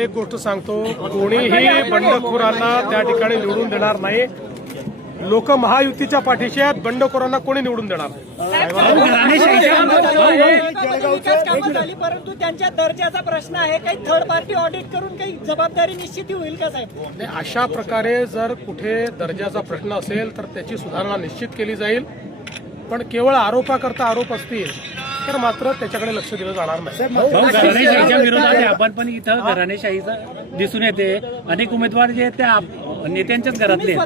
एक गोष्ट सांगतो, कोणीही बंडखोरांना त्या ठिकाणी निवडून देणार नाही. लोक महायुतीच्या पाठीशी आहेत. बंडखोरांना कोणी निवडून देणार नाही. परंतु त्यांच्या दर्जाचा प्रश्न आहे. काही थर्ड पार्टी ऑडिट करून काही जबाबदारी निश्चित होईल का साहेब? अशा प्रकारे जर कुठे दर्जाचा प्रश्न असेल तर त्याची सुधारणा निश्चित केली जाईल. पण केवळ आरोपाकरता आरोप असतील तर मात्र त्याच्याकडे लक्ष दिलं जाणार नाही. घराणेशाहीच्या विरोधात आपण पण इथं घराणेशाहीचं दिसून येते. अनेक उमेदवार जे त्या नेत्यांच्याच घरातले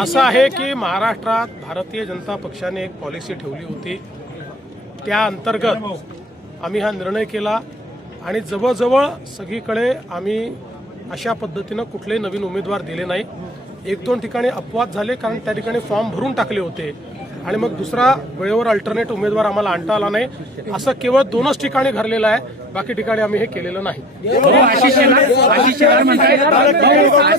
असं आहे की महाराष्ट्रात भारतीय जनता पक्षाने एक पॉलिसी ठेवली होती. त्या अंतर्गत आम्ही हा निर्णय केला आणि जवळजवळ सगळीकडे आम्ही अशा पद्धतीनं कुठलेही नवीन उमेदवार दिले नाही. एक दोन ठिकाणी अपवाद झाले, कारण त्या ठिकाणी फॉर्म भरून टाकले होते आणि मग दुसरा वेळेवर अल्टरनेट उमेदवार आम्हाला आणता आला नाही. असं केवळ 2च ठिकाणी घडलेलं आहे. बाकी ठिकाणी आम्ही हे केलेलं नाही.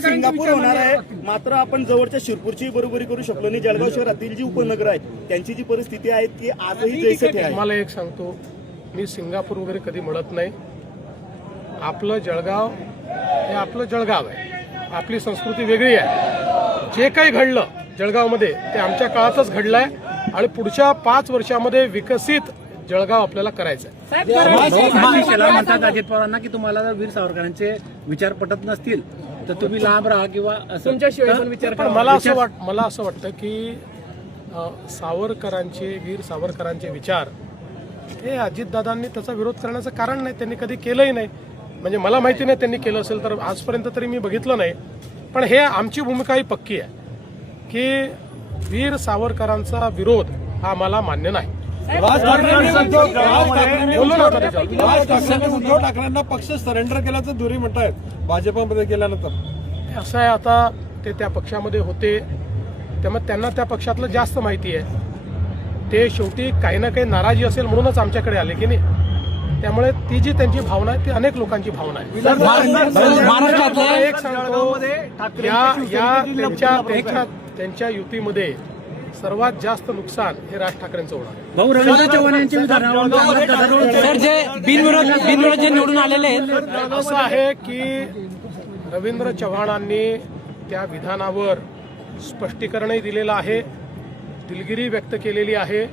सिंगापूर होणार आहे, मात्र आपण जवळच्या शिरपूरची बरोबरी करू शकलो नाही. जळगाव शहरातील जी उपनगर आहेत त्यांची जी परिस्थिती आहे ती आजही जैसे आहे. मला एक सांगतो, मी सिंगापूर वगैरे कधी म्हणत नाही. आपलं जळगाव हे आपलं जळगाव आहे. आपली संस्कृती वेगळी आहे. जे काही घडलं जळगावमध्ये ते आमच्या काळातच घडलंय आणि पुढच्या 5 वर्षामध्ये विकसित जळगाव आपल्याला करायचं आहे. म्हणतात अजित पवारांना की तुम्हाला जर वीर सावरकरांचे विचार पटत नसतील तर तुम्ही लांब राहा किंवा मला असं वाटतं की वीर सावरकरांचे विचार हे अजितदादांनी त्याचा विरोध करण्याचं कारण नाही. त्यांनी कधी केलंही नाही. म्हणजे मला माहिती नाही त्यांनी केलं असेल तर, आजपर्यंत तरी मी बघितलं नाही. पण हे आमची भूमिका ही पक्की आहे की वीर सावरकरांचा विरोध हा आम्हाला मान्य नाही. उद्धव ठाकरेंना पक्ष सरेंडर केल्याचं दुरी म्हणतायत भाजपमध्ये गेल्यानंतर. असं आहे, आता ते त्या पक्षामध्ये होते त्यामुळे त्यांना त्या पक्षातलं जास्त माहिती आहे. ते शेवटी काही ना काही नाराजी असेल म्हणूनच आमच्याकडे आले की नाही. त्यामुळे ती जी त्यांची भावना आहे ती अनेक लोकांची भावना आहे. एक सांगतो, त्यांच्या युतीमध्ये सर्वात जास्त नुकसान हे राज ठाकरेंचं होणार. रवींद्र चव्हाण यांच्या बिनविरोध जे निवडून आलेले आहेत, असं आहे की रवींद्र चव्हाणांनी त्या विधानावर स्पष्टीकरणही दिलेलं आहे, दिलगिरी व्यक्त केलेली आहे.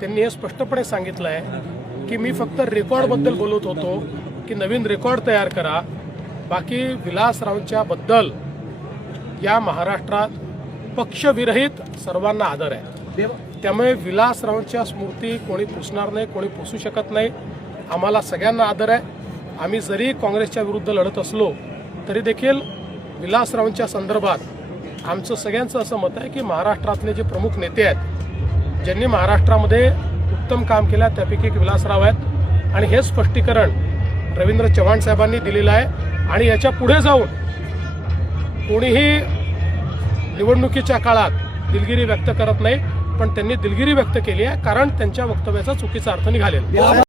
त्यांनी हे स्पष्टपणे सांगितलं आहे की मी फक्त रेकॉर्डबद्दल बोलत होतो की नवीन रेकॉर्ड तयार करा. बाकी विलासरावांच्या बद्दल या महाराष्ट्रात पक्षविरहित सर्वांना आदर आहे. त्यामुळे विलासरावांच्या स्मृती कोणी पुसणार नाही, कोणी पुसू शकत नाही. आम्हाला सगळ्यांना आदर आहे. आम्ही जरी काँग्रेसच्या विरुद्ध लढत असलो तरी देखील विलासरावांच्या संदर्भात आमचं सगळ्यांचं असं मत आहे की महाराष्ट्रातले जे प्रमुख नेते आहेत, ज्यांनी महाराष्ट्रामध्ये उत्तम काम केलं, त्यापैकी एक विलासराव आहेत. आणि हे स्पष्टीकरण रवींद्र चव्हाण साहेबांनी दिलेलं आहे. आणि याच्या पुढे जाऊन कोणीही निवडणुकीच्या काळात दिलगिरी व्यक्त करत नाही, पण त्यांनी दिलगिरी व्यक्त केली आहे कारण त्यांच्या वक्तव्याचा चुकीचा अर्थ निघालेला.